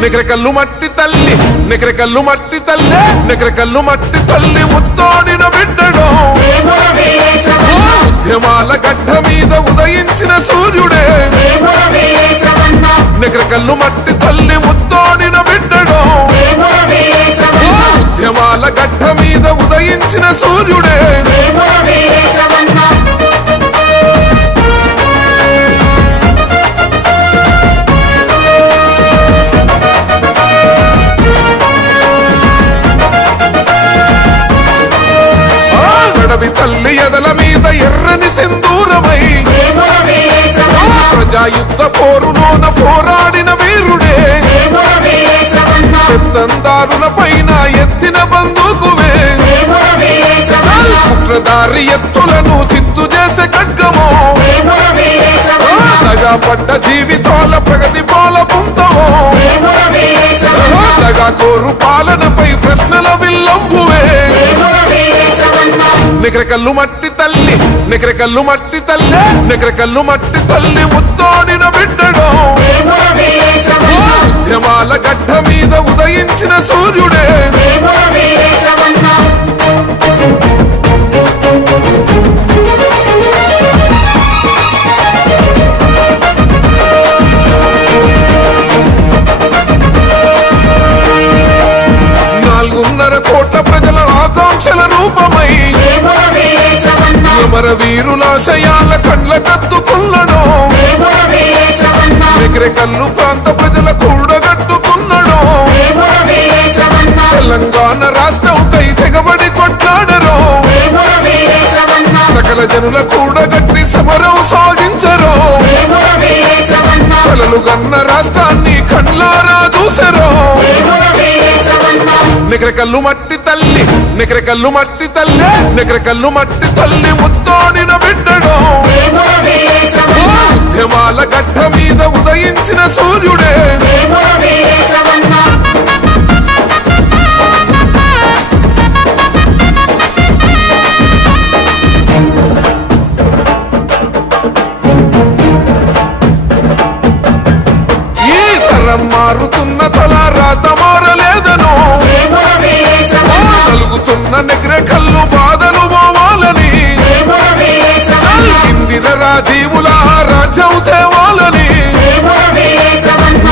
నికరకల్లు మట్టి తల్లి నికరకల్లు మట్టి తల్లి నికరకల్లు మట్టి తల్లి ముత్తోడిన బిడ్డడు ఉద్యమాల గడ్డ మీద ఉదయించిన సూర్యుడే నికరకల్లు మట్టి తల్లి ముత్తోడిన బిడ్డడు ఉద్యమాల గడ్డ మీద ఉదయించిన సూర్యుడే గడవి తల్లి ఎదల మీద ఎర్రని సింధూరమై ప్రజాయుద్ధ పోరులోన పోరాడిన వీరుడే పెత్తందారుల పైన ఎత్తిన బందూకువే కుట్రదారి ఎత్తులను చిత్తు చేసే ఖడ్గమో దగా పడ్డ జీవితాల ప్రగతి పాల పుంతమో దగా కోరు పాలనపై ప్రశ్నల విల్లంబువే నికరకల్లు మట్టి తల్లి నికరకల్లు మట్టి తల్లి నికరకల్లు మట్టి తల్లి ముత్తోడిన బిడ్డడు ఉద్యమాల గడ్డ మీద ఉదయించిన సూర్యుడే కోట్ల ప్రజల ఆకాంక్షల రూపమై అమర వీరులాశయాల కండ్ల కత్తుకున్నాడు నికరకల్లు ప్రాంత ప్రజల కూడగట్టుకున్నాడు తెలంగాణ రాష్ట్రంకై తెగబడి కొట్లాడరు సకల జనుల కూడగట్టి సమరం సాగించరు కలలు గన్న రాష్ట్రాన్ని కండ్లారా చూసరు నికరకల్లు మట్టి తల్లి నికరకల్లు మట్టి తల్లి నికరకల్లు మట్టి తల్లి ముత్తోడిన బిడ్డడు ఉద్యమాల గడ్డ మీద ఉదయించిన సూర్యుడే ఈ తరం మారుతున్న తల రాత మారలేదను కలుగుతున్న నికరకల్లు బాధలు పోవాలని ఇందిర రాజీవుల రాజ్యం తేవాలని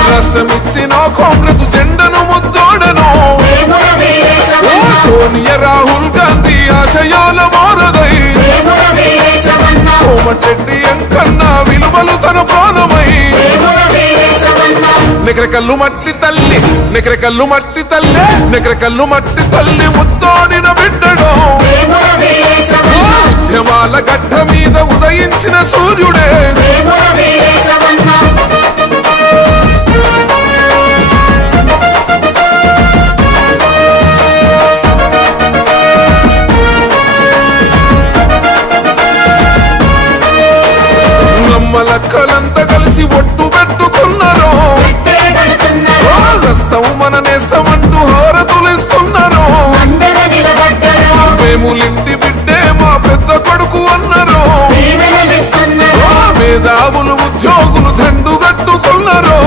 రాష్ట్రమిచ్చిన కాంగ్రెస్ జెండను ముద్దోడను సోనియా రాహుల్ గాంధీ ఆశయాల మారదై కోమటిరెడ్డి వెంకన్న విలువలు తన ప్రాణమై నికరకల్లు మట్టి తల్లి నికరకల్లు మట్టి తల్లి నికరకల్లు మట్టి తల్లి ముత్తోడిన బిడ్డడు ఉద్యమాల గడ్డ మీద ఉదయించిన సూర్యుడే నమ్మలక్కలంతా కలిసి ఒట్టు పెట్టుకున్నారు మన నేస్తమంటూ హారతులిస్తున్నారు మేములింటి బిడ్డే మా పెద్ద కొడుకు అన్నారు మేధావులు ఉద్యోగులు దండు కట్టుకున్నారు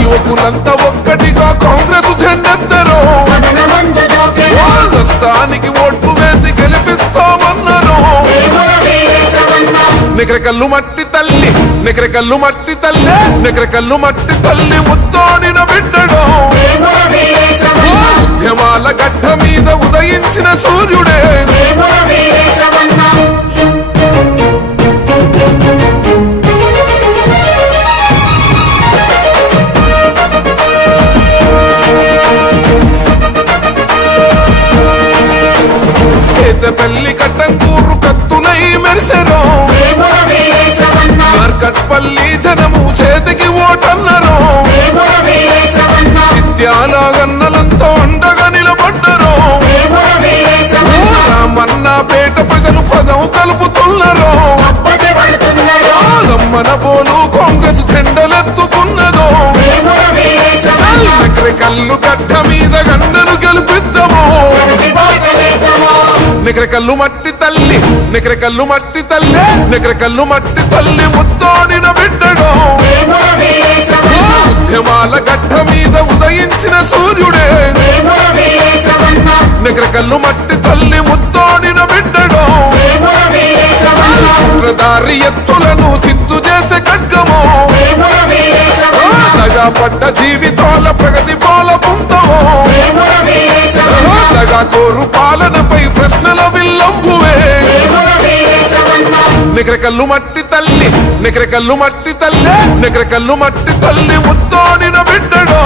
యువకులంతా ఒక్కటిగా కాంగ్రెస్ జెండెత్తరు హస్తానికి ఓట్లు వేసి గెలిపిస్తామన్నారు నికరకల్లు మట్టి తల్లి నికరకల్లు మట్టి తల్లి నికరకల్లు మట్టి తల్లి ముత్తోడిన బిడ్డడు ఉద్యమాల గడ్డ మీద ఉదయించిన సూర్యుడే కేతపల్లి కట్టంగూరు కత్తులై మెరిసెను మార్కట్పల్లి జనము చేతికి ఓటన్నరు విద్యాల గన్నలంతో అండగా నిలబడ్డరు రామన్నపేట ప్రజలు పదం కలుపుతున్నారు గమ్మన పోలు కాంగ్రెస్ జెండలెత్తుకున్నదో నికరకల్లు గడ్డ మీద గండను గెలిపిద్దాము నికరకల్లు మట్టి తల్లి నికరకల్లు మట్టి తల్లి నికరకల్లు మట్టి తల్లి ముత్తోడిన బిడ్డడు ఉద్యమాల గడ్డ మీద ఉదయించిన సూర్యుడే నిగ్రకల్లు మట్టి తల్లి ముత్తోడిన బిడ్డడో దారి ఎత్తులను చిత్తు చేసే ఖడ్గమో దగా పడ్డ జీవితాల ప్రగతి పోల పుంతమో దగా కోరు పాలనపై ప్రశ్నల విల్లంబువే నిగ్రకల్లు మట్టి తల్లి నిగ్రకల్లు మట్టి తల్లి నిగ్రకల్లు మట్టి తల్లి ముత్తోడిన బిడ్డడో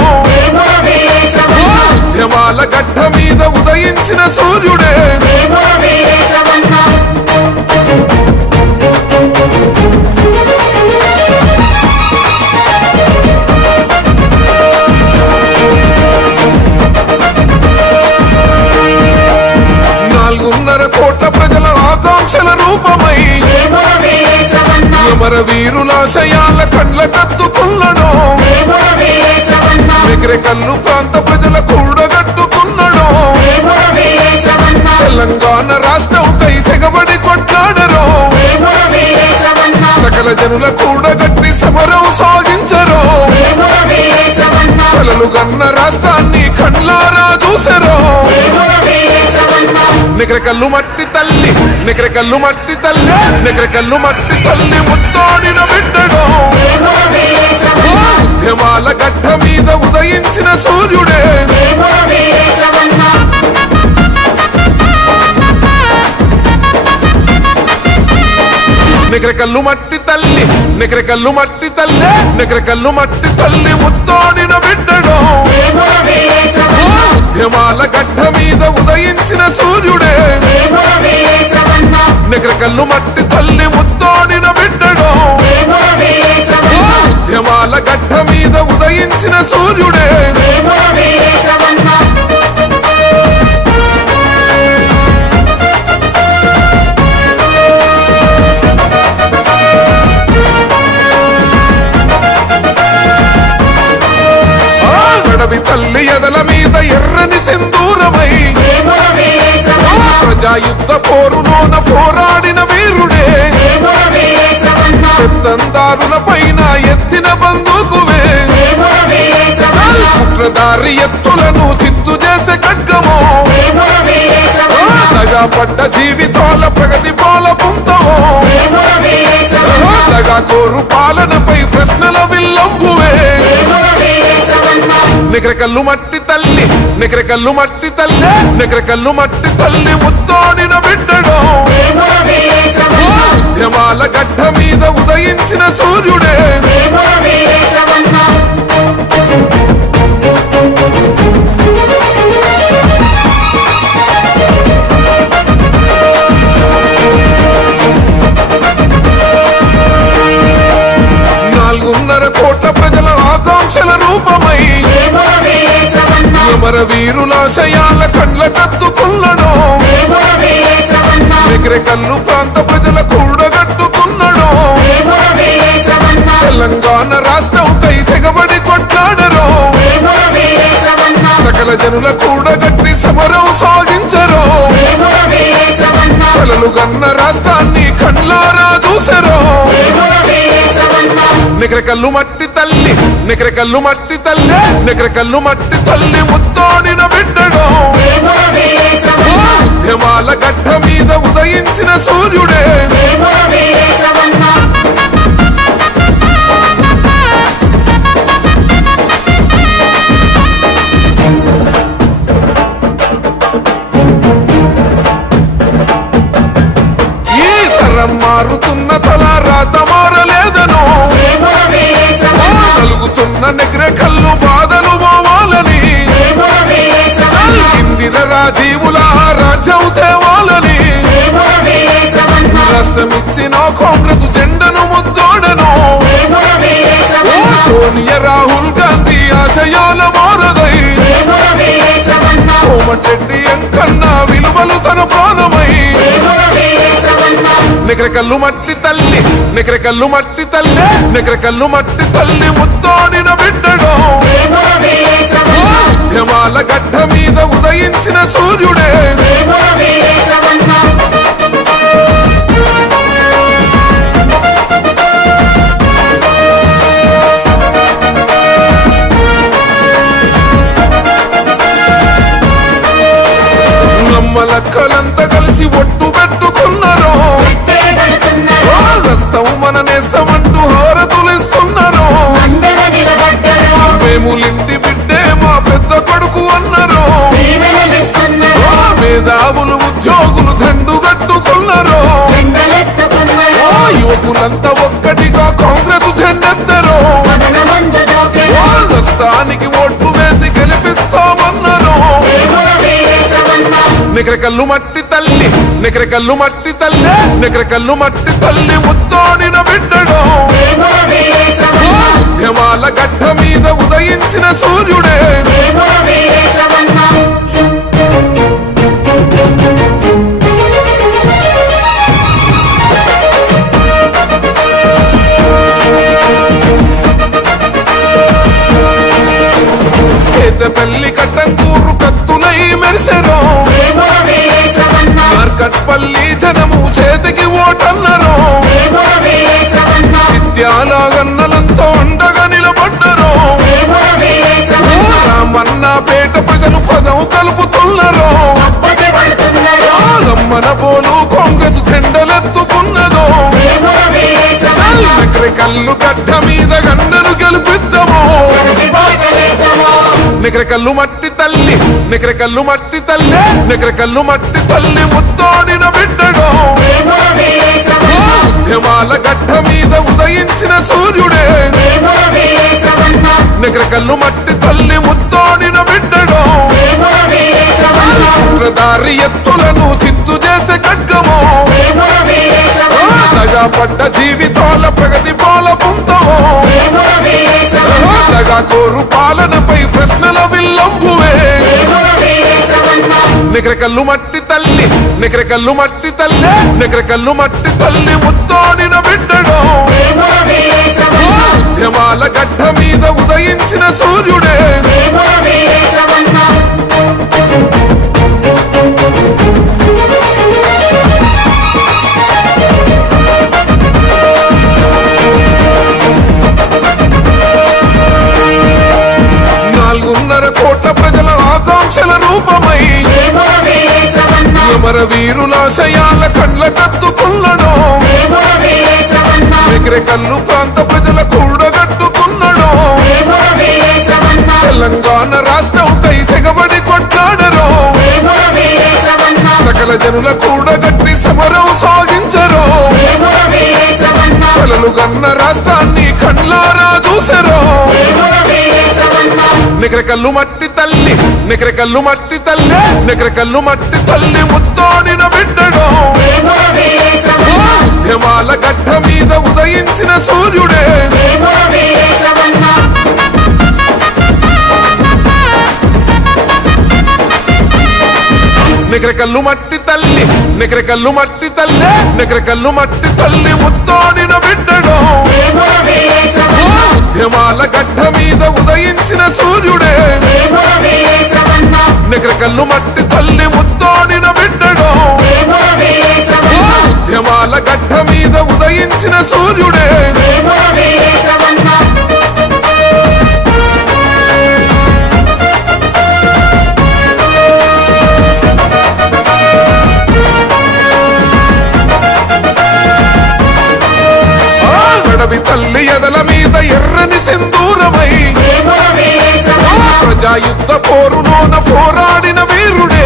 ఉద్యమాల గడ్డ మీద ఉదయించిన సూర్యుడే ప్రజల ఆకాంక్షల రూపమై అమర వీరులాశయాల కండ్ల కత్తుకున్నడో నిగ్రకల్లు ప్రాంత ప్రజల కూడగట్టుకున్నడో తెలంగాణ రాష్ట్రంకై తెగబడి కొట్లాడరో సకల జనుల కూడగట్టి సమరం సాగించరో కలలు గన్న రాష్ట్రాన్ని కండ్లారా చూసరో నిగ్రకల్లు మట్టి తల్లి నిగ్రకల్లు మట్టి తల్లి నిగ్రకల్లు మట్టి తల్లి ముత్తోడిన బిడ్డడో ఉద్యమాల గడ్డ మీద ఉదయించిన సూర్యుడే నిగ్రకల్లు మట్టి తల్లి నిగ్రకల్లు మట్టి తల్లి నిగ్రకల్లు మట్టి తల్లి ముత్తోడిన బిడ్డడో ఉద్యమాల గడ్డ మీద ఉదయించిన సూర్యుడే నిగ్రకల్లు మట్టి తల్లి ముత్తోడిన బిడ్డడో ఉద్యమాల గడ్డ మీద ఉదయించిన సూర్యుడే తల్లి ఎదల మీద ఎర్రని సింధూరమై ప్రజాయుద్ధ పోరులోన పోరాడిన వీరుడే పెత్తందారుల పైన ఎత్తిన బందూకువే కుట్రదారి ఎత్తులను చిత్తు చేసే ఖడ్గమో దగా పడ్డ జీవితాల ప్రగతి పోల పుంతమో దగా కోరు పాలనపై ప్రశ్నల విల్లంబువే నిగ్రకల్లు మట్టి తల్లి నిగ్రకల్లు మట్టి తల్లి నిగ్రకల్లు మట్టి తల్లి ముత్తోడిన బిడ్డడో ఉద్యమాల గడ్డ మీద ఉదయించిన సూర్యుడే కోట్ల ప్రజల ఆకాంక్షల రూపమై అమర వీరులాశయాల కండ్ల కత్తుకున్నడో నిగ్రకల్లు ప్రాంత ప్రజల కూడగట్టుకున్నడో తెలంగాణ రాష్ట్రంకై తెగబడి కొట్లాడరో సకల జనుల కూడగట్టి సమరం సాగించరో కలలు గన్న రాష్ట్రాన్ని కండ్లారా చూసరో నిగ్రకల్లు మట్టి తల్లి నిగ్రకల్లు మట్టి తల్లి నిగ్రకల్లు మట్టి తల్లి ముత్తోడిన బిడ్డడో ఉద్యమాల గడ్డ మీద ఉదయించిన సూర్యుడే ఈ తరం మారుతున్న తల రాత మారలేదనో కలుగుతున్న నిగ్రకల్లు బాధలు పోవాలని ఇందిర రాజీవుల రాజ్యం తేవాలని రాష్ట్రమిచ్చిన కాంగ్రెస్ జెండను ముద్దోడను సోనియా రాహుల్ గాంధీ ఆశయాల మారదై కోమటిరెడ్డి ఎంకన్నా విలువలు తన ప్రాణమై నిగ్రకల్లు మట్టి తల్లి నిగ్రకల్లు మట్టి తల్లి నిగ్రకల్లు మట్టి తల్లి ముత్తోడిన బిడ్డడో ఉద్యమాల గడ్డ మీద ఉదయించిన సూర్యుడే నెకరకల్లు మట్టి తల్లి నెకరకల్లు మట్టి తల్లి నెకరకల్లు మట్టి తల్లి ముత్తోడిన బిడ్డడో ఉద్యమాల గడ్డ మీద ఉదయించిన సూర్యుడే పెళ్లి కట్టంగూరు కత్తులై మెరిసెరో మార్కట్పల్లి జనము చేతికి ఓటన్నరో విద్యాలగన్నలంతో అండగా నిలబడ్డరో రామన్న పేట ప్రజలు పదం కలుపుతున్నరో గమ్మన పోలు కాంగ్రెస్ జెండలెత్తుకున్నదో కల్లు గడ్డ మీద గండను గెలిపిద్దామో నెకరకల్లు మట్టి తల్లి నెకరకల్లు మట్టి తల్లి నెకరకల్లు మట్టి తల్లి ముత్తోడిన బిడ్డడో ఉద్యమాల గడ్డ మీద ఉదయించిన సూర్యుడే నెకరకల్లు మట్టి తల్లి ముత్తోడిన బిడ్డడో దారి ఎత్తులను చిత్తు చేసే ఖడ్గమో దగా పడ్డ జీవితాల ప్రగతి పోల పొందవో దగా కోరు పాలనపై ప్రశ్నల విల్లంబువే నెకరకల్లు మట్టి తల్లి నెకరకల్లు మట్టి తల్లి నెకరకల్లు మట్టి తల్లి ముత్తోడిన బిడ్డడో ఉద్యమాల గడ్డ మీద ఉదయించిన సూర్యుడే కోట్ల ప్రజల ఆకాంక్షల రూపమై అమర వీరులాశయాల కండ్ల కత్తుకున్నడో నెకరకల్లు ప్రాంత ప్రజల కూడగట్టుకున్నడో తెలంగాణ రాష్ట్రం కై తెగబడి కొట్లాడరో సకల జనుల కూడగట్టి సమరం సాగించరో కలలు గన్న రాష్ట్రాన్ని కండ్లారా చూసరో నెకరకల్లు మట్టి తల్లి నెకరకల్లు మట్టి తల్లి నెకరకల్లు మట్టి తల్లి ముత్తోడిన బిడ్డడో ఉద్యమాల గడ్డ మీద ఉదయించిన సూర్యుడే నెకరకల్లు మట్టి తల్లి నెకరకల్లు మట్టి తల్లి నెకరకల్లు మట్టి తల్లి ముత్తోడిన బిడ్డడో ఉద్యమాల గడ్డ మీద ఉదయించిన సూర్యుడే నెకరకల్లు మట్టి తల్లి ముత్తోడిన బిడ్డడో ఉద్యమాల గడ్డ మీద ఉదయించిన సూర్యుడే తల్లి ఎదల మీద ఎర్రని సింధూరమై ప్రజాయుద్ధ పోరులోన పోరాడిన వీరుడే